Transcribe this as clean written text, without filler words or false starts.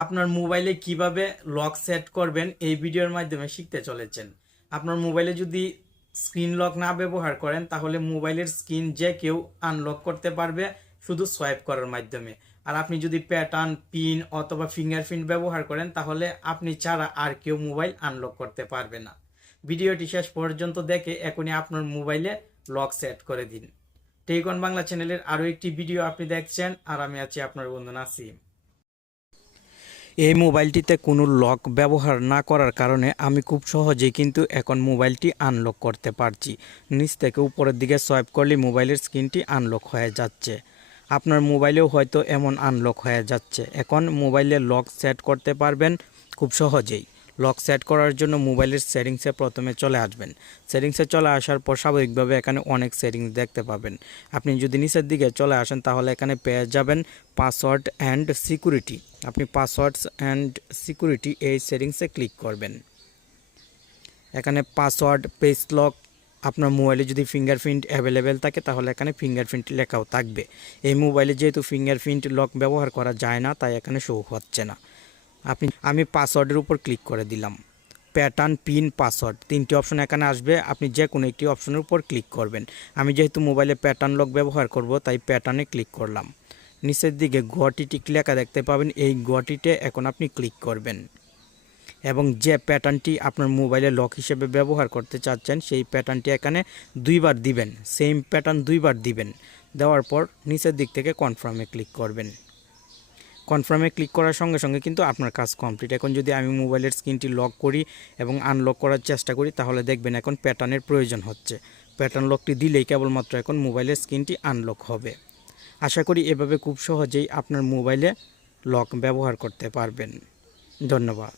আপনার মোবাইলে কিভাবে লক সেট করবেন এই ভিডিওর মাধ্যমে শিখতে চলেছেন। আপনার মোবাইলে যদি স্ক্রিন লক না ব্যবহার করেন তাহলে মোবাইলের স্ক্রিন যে কেউ আনলক করতে পারবে শুধু সোয়াইপ করার মাধ্যমে। আর আপনি যদি প্যাটার্ন, পিন অথবা ফিঙ্গারপ্রিন্ট ব্যবহার করেন তাহলে আপনি ছাড়া আর কেউ মোবাইল আনলক করতে পারবে না। ভিডিওটি শেষ পর্যন্ত দেখে এখনই আপনার মোবাইলে লক সেট করে দিন। টেকন বাংলা চ্যানেলের আরও একটি ভিডিও আপনি দেখছেন আর আমি আছি আপনার বন্ধু নাসিম। এই মোবাইলটিতে কোনো লক ব্যবহার না করার কারণে আমি খুব সহজেই কিন্তু এখন মোবাইলটি আনলক করতে পারছি। নিচ থেকে উপরের দিকে সোয়াইপ করলে মোবাইলের স্ক্রিনটি আনলক হয়ে যাচ্ছে। আপনার মোবাইলেও হয়তো এমন আনলক হয়ে যাচ্ছে। এখন মোবাইলে লক সেট করতে পারবেন খুব সহজেই। লক সেট করার জন্য মোবাইলের সেটিংসে প্রথমে চলে আসবেন। সেটিংসে চলে আসার পর স্বাভাবিকভাবে এখানে অনেক সেটিংস দেখতে পাবেন। আপনি যদি নিচের দিকে চলে আসেন তাহলে এখানে পেয়ে যাবেন পাসওয়ার্ড অ্যান্ড সিকিউরিটি। আপনি পাসওয়ার্ডস অ্যান্ড সিকিউরিটি এই সেটিংসে ক্লিক করবেন। এখানে পাসওয়ার্ড, পেজ লক, আপনার মোবাইলে যদি ফিঙ্গারপ্রিন্ট অ্যাভেলেবেল থাকে তাহলে এখানে ফিঙ্গারপ্রিন্ট লেখাও থাকবে। এই মোবাইলে যেহেতু ফিঙ্গারপ্রিন্ট লক ব্যবহার করা যায় না তাই এখানে শো হচ্ছে না। আমি পাসওয়ার্ডের উপর ক্লিক করে দিলাম। প্যাটার্ন, পিন, পাসওয়ার্ড তিনটি অপশন এখানে আসবে। আপনি যে কোনো একটি অপশনের উপর ক্লিক করবেন। আমি যেহেতু মোবাইলে প্যাটার্ন লক ব্যবহার করব তাই প্যাটার্নে ক্লিক করলাম। নিচের দিকে ঘটিটি লেখা দেখতে পাবেন, এই ঘটিতে এখন আপনি ক্লিক করবেন এবং যে প্যাটার্নটি আপনার মোবাইলে লক হিসেবে ব্যবহার করতে চাচ্ছেন সেই প্যাটার্নটি এখানে দুইবার দিবেন। সেম প্যাটার্ন দুইবার দিবেন। দেওয়ার পর নিচের দিক থেকে কনফার্মে ক্লিক করবেন। কনফার্মে ক্লিক করার সঙ্গে সঙ্গে কিন্তু আপনার কাজ কমপ্লিট। এখন যদি আমি মোবাইলের স্ক্রিনটি লক করি এবং আনলক করার চেষ্টা করি তাহলে দেখবেন এখন প্যাটার্নের প্রয়োজন হচ্ছে। প্যাটার্ন লকটি দিলেই কেবলমাত্র এখন মোবাইলের স্ক্রিনটি আনলক হবে। আশা করি এভাবে খুব সহজেই আপনার মোবাইলে লক ব্যবহার করতে পারবেন। ধন্যবাদ।